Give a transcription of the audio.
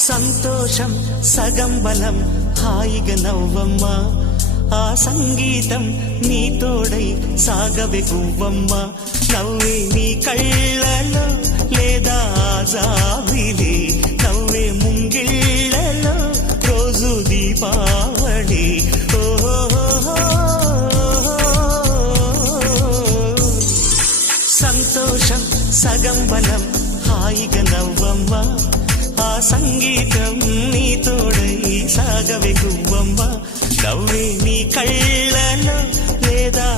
సంతోషం సగం బలం హాయిగా నవ్వమ్మా ఆ సంగీతం నీ తోడై సాగవే గువ్వమ్మ నవ్వే నీ కళ్ళలో లేదా జాబిలి నవ్వే ముంగిళ్ళలో రోజు దీపావళి సంతోషం సగం బలం హాయిగా నవ్వమ్మ ఆ సంగీతం నీ తోడై సాగవే గువ్వమ్మ నవ్వే నీ కళ్ళలో లేదా